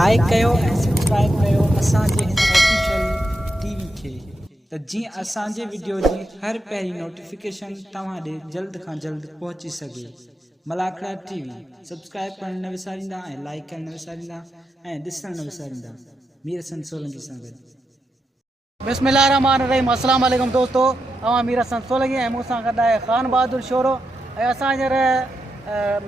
Like कयो ऐं subscribe कयो असांजे हिन ऑफिशियल टीवी खे त जीअं असांजे वीडियो जी हर पहिरीं नोटिफिकेशन तव्हां ॾे जल्द खां जल्द पहुची सघे। मलाखड़ा टीवी सब्सक्राइब करण न विसारींदा ऐं लाइक करण न विसारींदा ऐं ॾिसण न विसारींदा। मीर हसन सोलंकी सां गॾु। बिस्मिल्लाहिर्रहमानिर्रहीम। अस्सलाम वालेकुम दोस्तों, अवां मीर हसन सोलंकी ऐं मूंसां गॾु आहे ख़ान बहादुर शोरो ऐं असां हींअर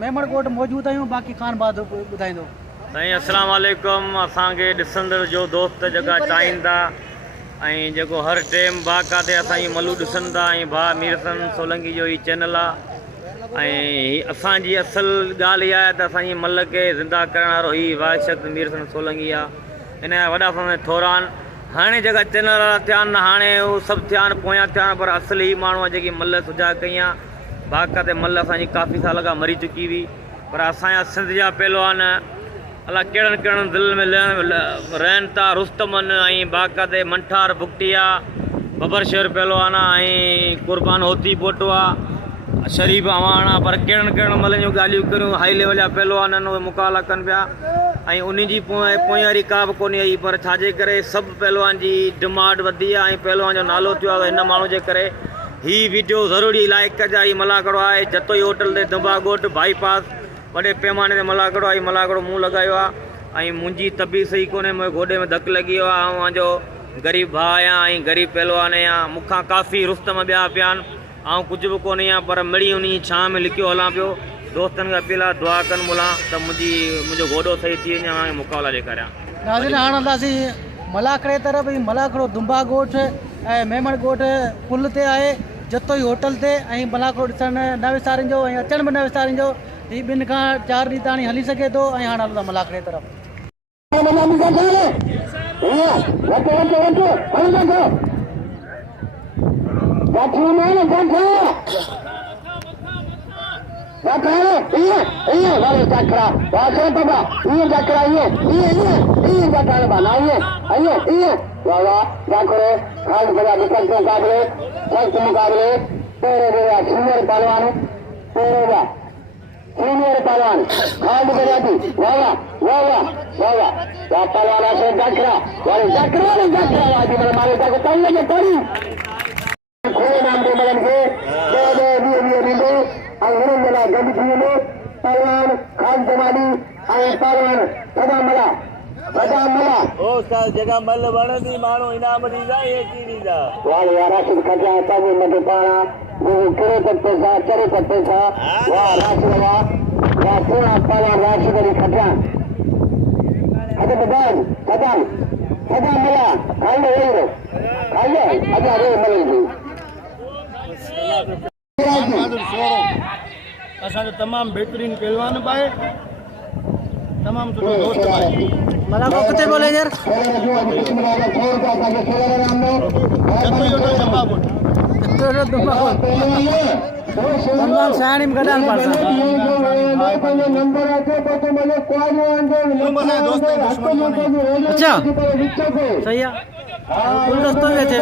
मेमण ॻोठ मौजूदु आहियूं। बाक़ी ख़ान बहादुर ॿुधाईंदो। साईं अस्सलाम वालेकुम। असांखे ॾिसंदड़ जो दोस्त जेका चाहींदा ऐं जेको हर टाइम बाक़ाते असांजी मलू ॾिसनि था ऐं भाउ मीर हसन सोलंकी जो ही चैनल आहे ऐं असांजी असल ॻाल्हि इहा आहे त असांजी मल खे ज़िंदा करण वारो ही वाहिद शख़्स मीर हसन सोलंकी आहे। इन जा वॾा समय थोरा आहिनि। हाणे जेका चैनल वारा थिया आहिनि हाणे उहे सभु थिया आहिनि पोयां थिया आहिनि, पर असली ही माण्हू आहे जेकी मल सुॼा कई आहे। बाक़ाते मल असांजी काफ़ी साल खां मरी चुकी हुई, पर असांजा सिंध जा पहलवान अलाह कहिड़नि कहिड़नि दिलि में रहनि था। रुस्तमन ऐं बाक़ाते मंठार बुकटिया बबर शेर पहलवान ऐं कुर्बान होती पोटवा शरीफ़ अवाणा, पर कहिड़नि कहिड़नि मल जूं ॻाल्हियूं करियूं। हाई लेवल जा पहलवान आहिनि उहे मुकाबला कनि पिया ऐं उन जी पोयारी का बि कोन्हे आई, पर छाजे करे सभु पहलवान जी डिमांड वधी आहे ऐं पहलवान जो नालो थियो आहे। हिन माण्हू जे करे ही वीडियो ज़रूरी लाइक कजां। ही मलाखड़ो आहे जतोई होटल ते दंबा ॻोठ बाईपास वॾे पैमाने ते मलाखड़ो आहे। मलाखड़ो मूं लॻायो आहे ऐं मुंहिंजी तबीअत सही कोन्हे, मुंहिंजे गोॾे में धकु लॻी वियो आहे। मुंहिंजो ग़रीब भाउ आहियां ऐं ग़रीब पहलवान आहियां। मूंखां काफ़ी रुस्तम ॿिया पिया आहिनि, ऐं कुझु बि कोन्हे आहियां, पर मिड़ी उन छां में लिखियो हलां पियो। दोस्तनि खे अपील आहे दुआ कनि मुला त मुंहिंजो गोॾो सही थी वञे हाणे मुकाबला ॾेखारियां। नाज़रीन, हाणे हलंदासीं मलाखड़े तरफ़। ही मलाखड़ो दुंबा ॻोठ ऐं मेमण ॻोठ पुल ते आहे, जतोई होटल ते। ऐं मलाखड़ो ॾिसण न विसारिजो ऐं अचण बि न विसारिजो। ही 2 खां 4 ॾींहं ताणी हली सघे थो। ऐं हाणे हलंदा मलाखड़े तरफ़। सीनियर पहलवान खान बजाती वाह वाह वाह वाह वाह वाह पहलवान से जकरा वाले जकरा वाजी मेरे मारे को तल्ले के पड़ी खोले नाम दे मलन के दे अंग्रेज मेला गंदगी में पहलवान खान जमाली आई पहलवान सदा मला ओ उस्ताद जगह मल वणदी माण्हू इनाम ॾींदा ये की ॾींदा वाले यार राशिद खजा तब मत पाना वो करे पत्ते सा चरे पत्ते सा वाह राशिद वाह या पूरा पहलवान राशिद अली खजा अरे बदान खजा मला खाइए यही रो खाइए अच्छा रे मलेगी असांजो तमामु बहितरीन पहलवान बि आहे, तमामु सुठो दोस्त आहे। मलाखड़ो किथे बोले यार? साणी में गॾान पास अच्छा सही आहे। गुलदस्तो बि अचे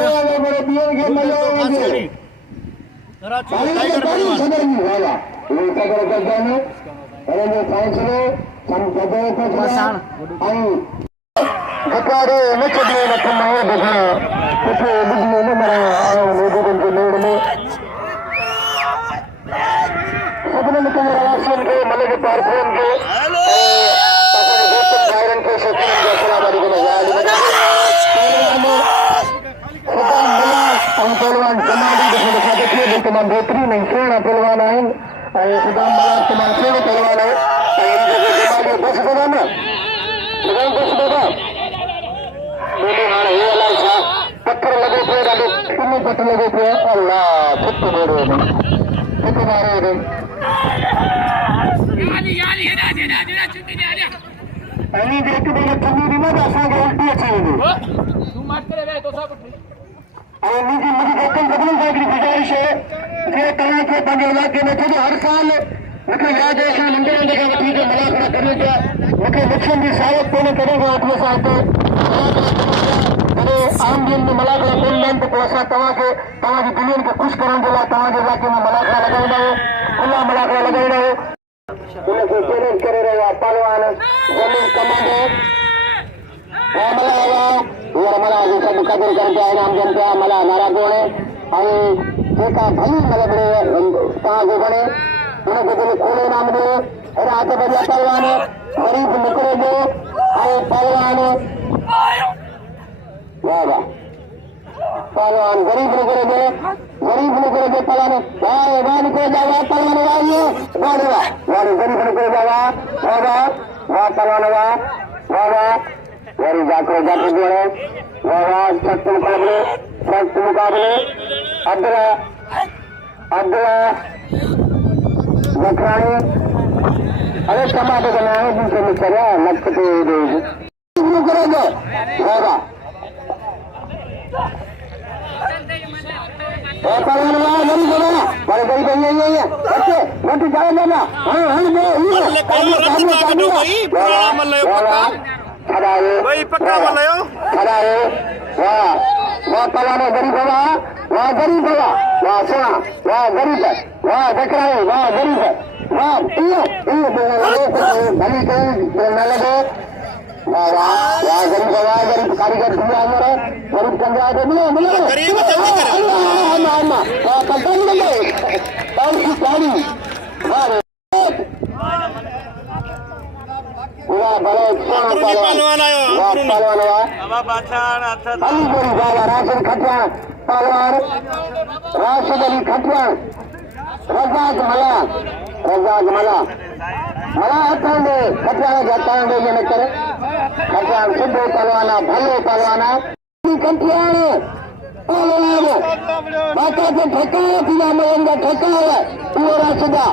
बेहतरीन इंसान पहलवान आहिनि ऐं सुदाम मला तमामु सुहिणो पहलवान आहे ऐं बस दादा न बस दादा बोले हाणे हे अलाए छा पत्थर लॻो पियो, ॾाढो किनो पत्थर लॻो पियो। अलाह फिट मारो फिट मारो ऐं जे हिकु भेरे थमी ॾिनो त असांखे उल्टी अची वेंदी। और मुझे गौतम बदल साहब की गुजारिश है कि तव्हां खे पंहिंजे इलाइक़े में छो हर साल मूंखे यादि आहे असां नंढे नंढे खां वठी करे मलाखड़ा करियूं पिया। मूंखे मुखियुनि जी साहिब कोन्हे कॾहिं खां वठी असां हिते कॾहिं आम ॾींहंनि में मलाखड़ा कोन्ह आहिनि त पोइ असां तव्हांजी दिलियुनि खे ख़ुशि करण जे लाइ तव्हांजे इलाइक़े में मलाखड़ा लॻाईंदा आहियूं, खुला मलाखड़ा लॻाईंदा आहियूं। उनखे चैलेंज करे रहियो आहे पहलवान ज़मीन कमांडो मला सब कदर करते इनाम जनते मला नाराजोणे आणि जेका भली मतलब तव्हांजो बणे उनखे दिलि खोले इनाम ॾियो अहिड़ा हथ बढ़िया पहलवान गरीब निकिरे जो ऐं पहलवान वाह वाह पहलवान गरीब निकिरे जो पहलवान वाह निकिरे जा वाह पहलवान वाह ये वाह गरीब निकिरे जा वाह पहलवान वाह वरी जाकर जो है वाह सख्त मुकाबले अब्दुल्ला जखरानी अरे टमाटे का नाम दूसरे में चला लगते करेंगे होगा बड़े गरीब ये अच्छे मोटी जाए लेना खड़ाए वाह पलाने गरीब होगा वाह सोना वाह गरीब है वाह जखरानी वाह गरीब है वाह भली न लगे वाह गरीब कारीगर दिया हमारे गरीब कंगा मिले राशिद अली खटियाण रज़ाक मला हथांडे खटियाण खे हथांडे जे न करे खटियाण सिधो पहलवाना भलो पहलवाना खटियाण पहलवान बाका के ठेकाणे थी विया मयंगा ठेकाणे उहो राशिदा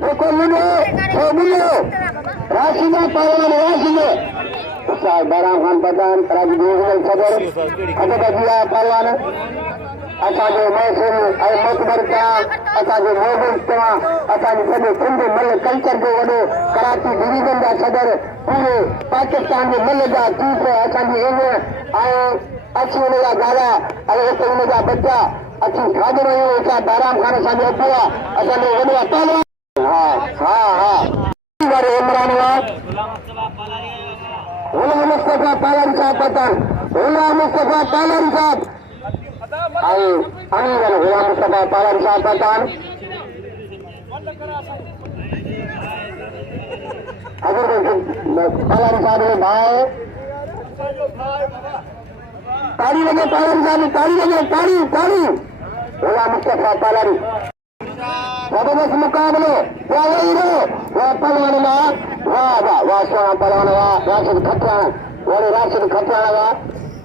जेको मिलियो राशिदा पहलवान बहराम खान पठान कराची सदर हथबदिया पहलवान असांजो महसिन ऐं मोतबर तव्हां असांजो मोहबूब तव्हां असांजे सॼे सिंध मल कल्चर जो वॾो कराची डिवीज़न जा सदर पूरे पाकिस्तान जे मल जा चीफ असांजी ऐं अची हुन जा गाला ऐं हिते हुन जा बच्चा अची खाधो आहियूं असां बहराम खान असांजो अबू आहे असांजो वॾो पहलवान हा इमरान गुलाम मुस्तफा पालारी साहब पठान गुलाम मुस्तफा पालारी साहब अमीर गुलाम मुस्तफा पालारी साहब पठान अगर पालारी साहब ने भाई ताड़ी लगे पालारी साहब ताड़ी लगे ताड़ी गुलाम मुस्तफा पालारी जबरदस्त मुकाबले वाह पहलवान वाह सोना पहलवान वाह राशिद खटियाण वाले राशिद खटियाण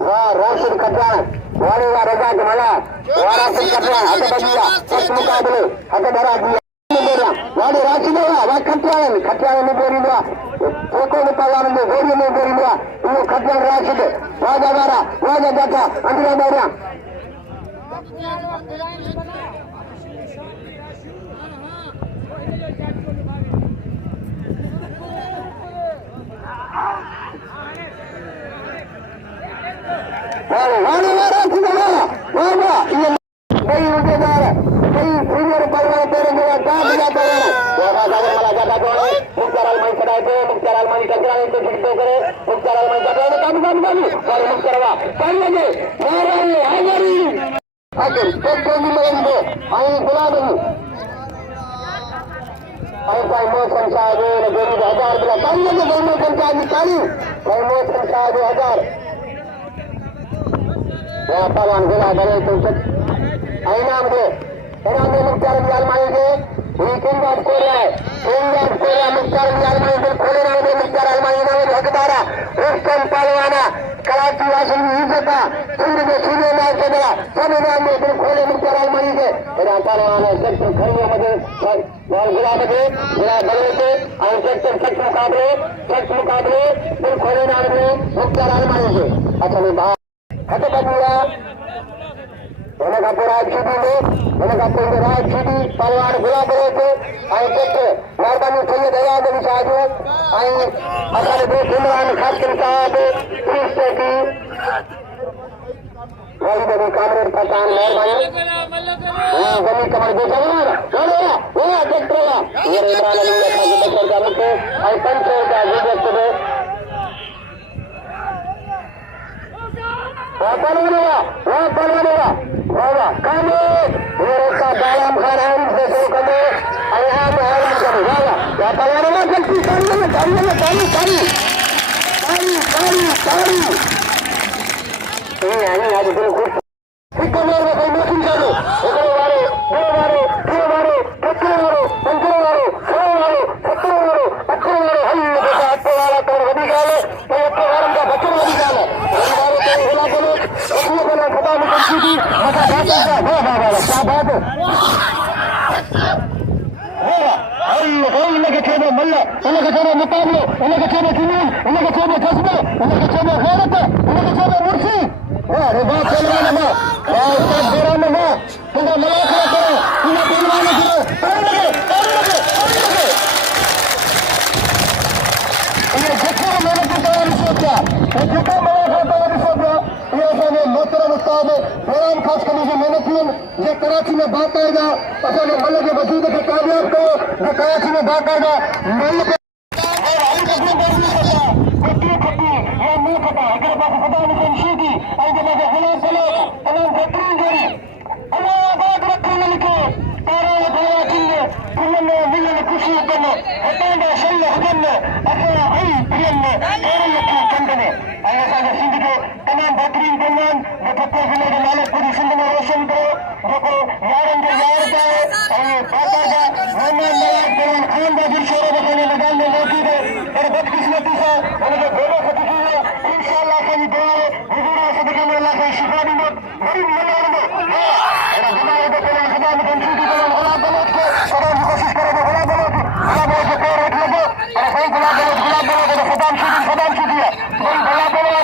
वाह राशिद खटियाण वाले वाह रज़ाक मला वाह राशिद खटियाण हथ बदिया सख्त मुकाबले हथ भरा दिया वाले राशिद वाह खटियाण में बोरींदो जेको बि पहलवान जो गोरी में बोरींदो उहो खटियाण राशिद वाह जा जाटा अंदर ॿाहिरियां पहलवान गोला भरे तो इनाम दे मुख्तार अलमारी के मुख्तार अलमारी से खोले ना दे मुख्तार अलमारी ना हकदारा रुस्तम पहलवाना कराची वासिन इज्जत सिंध के सूर्य नाथ के दरा सब इनाम दे दिल खोले मुख्तार अलमारी से एरा पहलवान सेक्टर खड़ियो मजे बॉल गुला बजे गुला बले से और सेक्टर सख्त मुकाबले दिल खोले ना दे मुख्तार अलमारी से अच्छा नहीं बात हथ बदला उनका पूरा छुटी में उनका पूरे रात छुटी पहलवान गुला करे थे आई सेक्टर मेहरबानी सैयद अयाद अली साहब आई असांजे दोस्त इमरान खासिम साहब पुलिस की वही बड़ी कामरेड पठान मेहरबानी जमी कमर दे सकना वो सेक्टर ये इमरान अली का मुख्य आई 500 का गुजर पलवानेगा वाह कामे मेरा दालाम खान है से शुरू कर दे और यहां पे ऐलान करो वाह या पलवानेगा जल्दी ताली ये आज बिल्कुल एक मार में कोई मशीन चालू ओकरे वाले कराची में बाकायदा असांजे मल जे वजूद खे कामयाब कयो जो कराची में बाकायदा मल तमाम बेहतरीन कल्याण मुजफ्फर जिले के नाले पूरी सिंध में रोशन करो जेको यारनि जो यार पाए ऐं बाकायदा मेहमान नवाज़ जलाल खान जा भी शेर असांजे मैदान में मौजूद है पर बदकिस्मती सां हुनखे गोलो खटिजी वियो इंशाअल्लाह असांजी दुआ आहे हुजूर सदके में अल्लाह खे शिफ़ा ॾींदो वरी मनाईंदो अहिड़ा गुनाह ते कलाम ख़ुदा में तंसीदी कलाम गुलाब बलोच खे करण जी कोशिश करे थो गुलाब बलोच जो पैर हेठि लॻो पर साईं गुलाब बलोच जो ख़ुदाम शुदी आहे वरी गुलाब बलोच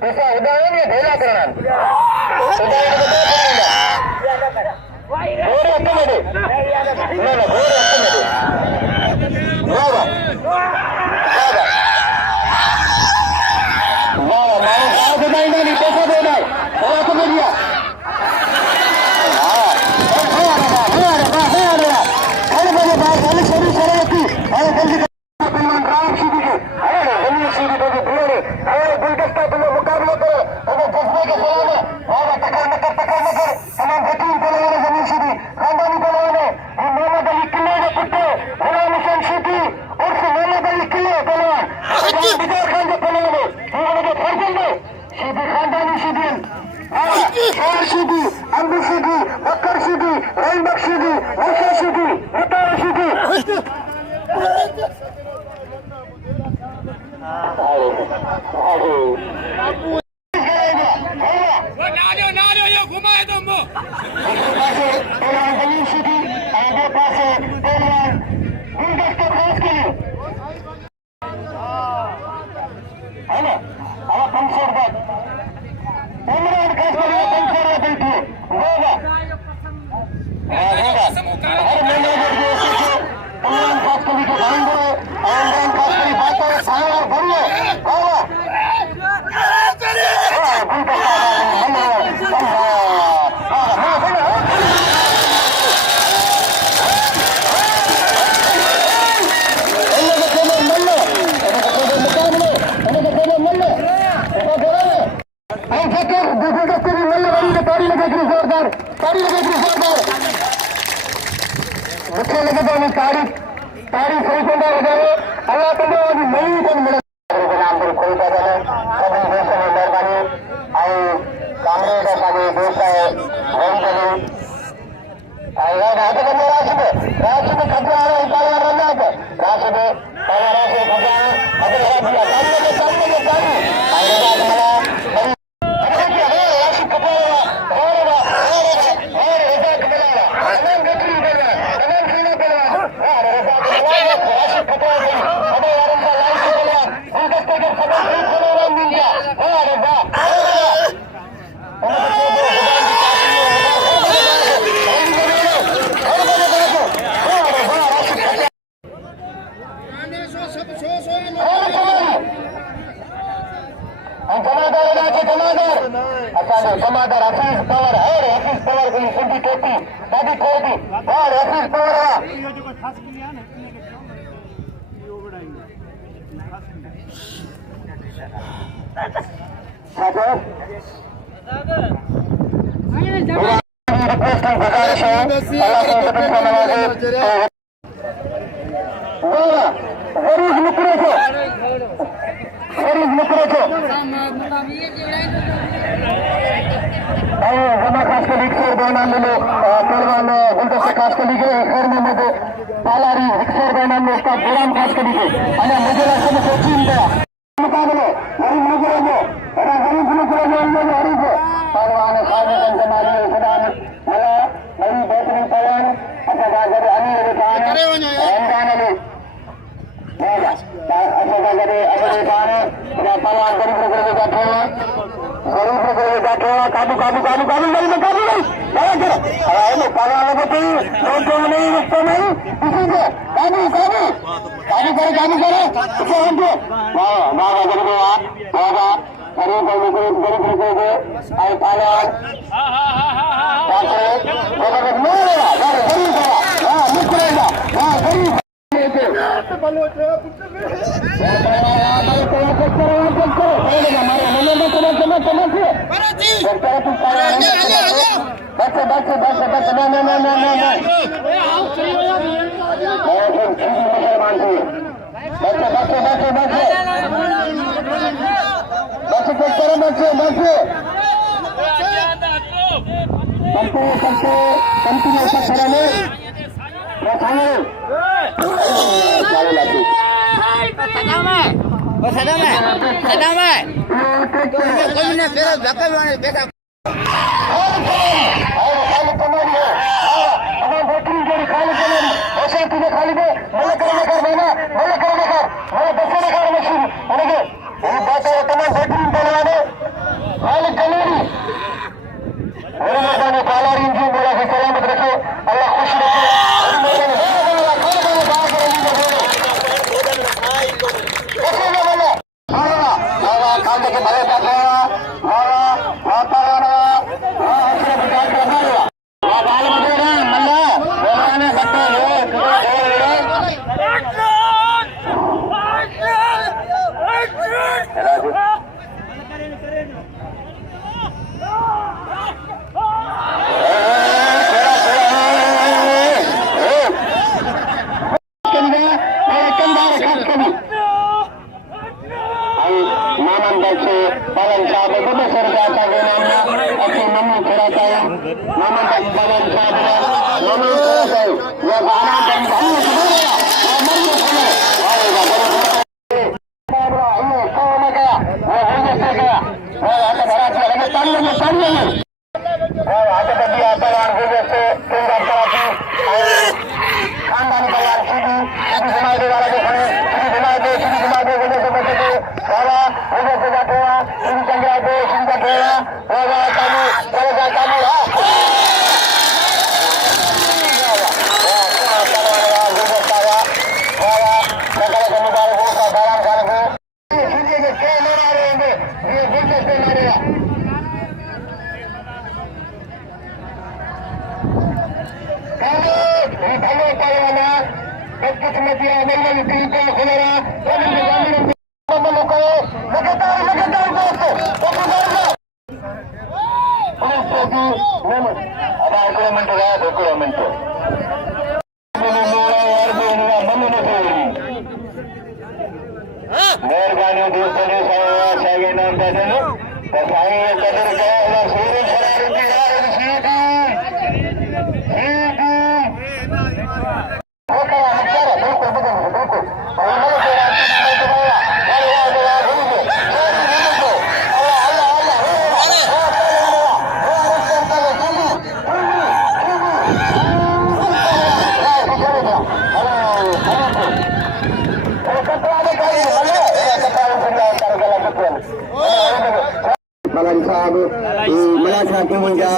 ऐसा उदाहरण ये ढेला करना है ना अब 500 रुपए 15 खास कर 500 रुपए श्रीकुंडा वगैरे अल्लाह तुमको अभी नहीं पण मिळत नाम पर कोई पता नहीं कभी देश में मेहरबानी आई कांग्रेस का सारे देश है वही चली आई रात को रात में खतरा आ रहा है पाला रहा है रात में पाला रात में खतरा अबे रात में सामने आई रात में जमादार हफीज पवार और हफीज पवार को सुधी टोपी दादी कोटी और हफीज पवार जमा खास कली रिक्सर बैनांलो पहलवान गुलदस्ते खास कली के खैरमध्ये पालारी रिक्सर बैनांलो उस्ताद गुलाम खास कली के आणि मुजरा सब कोचिंग का मुकाबले गरीब मुजरा एरा गरीब मुजरा अंदर हरीफ पहलवान खान जमाली सदान मला बड़ी बेहतरीन पहलवान अच्छा गाजर अली खान रमजान अली वाह अच्छा गाजर अली खान या पहलवान गरीब मुजरा का ठोला गरीब मुजरा का ठोला काबू काबू काबू काबू नहीं काबू नहीं क्या करो अरे ये पहलवान को तो रोक नहीं रुकते नहीं किसी से काबू काबू काबू करे इसे हम को वाह वाह गरीब वाह वाह गरीब गरीब आई पहलवान Momento. मेहरबानी दोस्तों ने साईं नाम दादा ने तो साईं कदर का अल्लाह सूरज शरारत की यार सीधी ओके हमारा बिल्कुल बिल्कुल और मैं तो रात में दोबारा मलान साहब मलाशा टीवी जा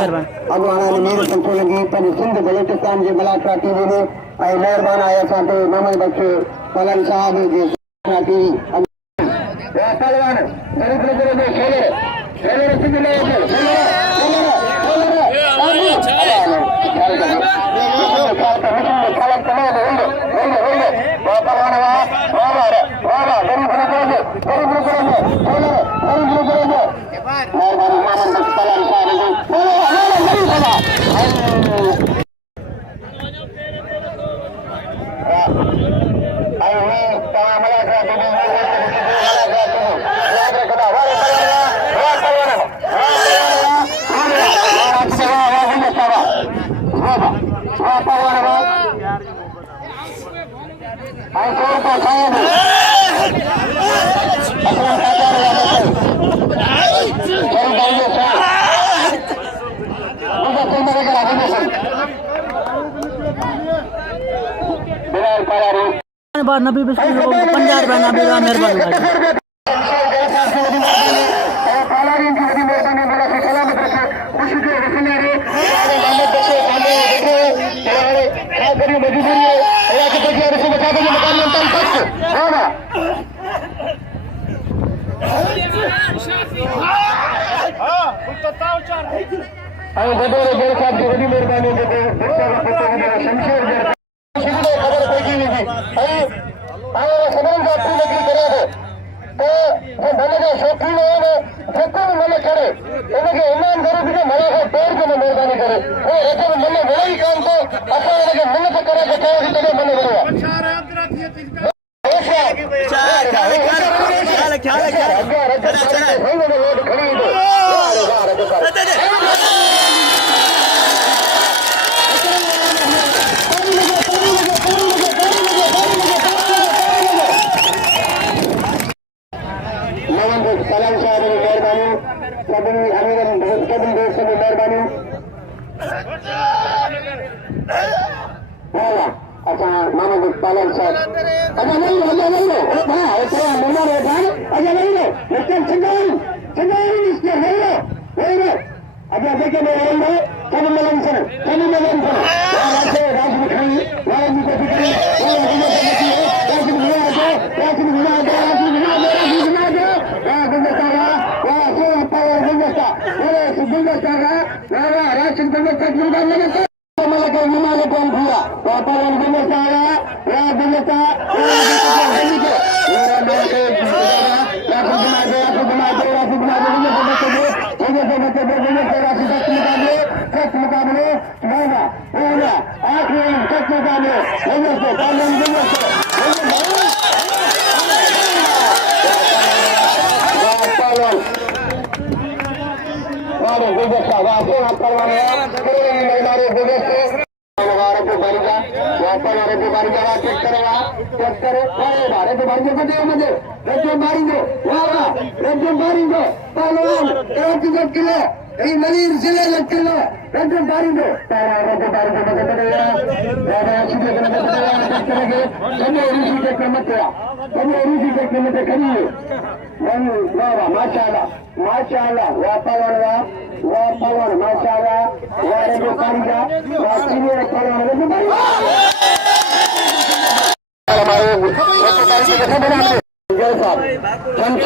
अगवाना ने मेरे संतो लगी पर सिंध बलोचिस्तान जे मलाशा टीवी में ऐं मेहरबान आया साथे मोहम्मद बख्श मलान साहब जे मलाशा टीवी पहलवान गरीब लोगों में खेले सिंध में नबी बिस्किट 50 रुपया नबी का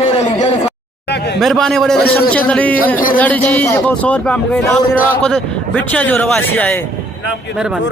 मेहरबानी मेहरबानी वॾे शमशेद अली जड़ी जी जेको 100 रुपया मूंखे इनाम ॾिनो आहे खुदि विछे जो रवासी आहे। मेहरबानी।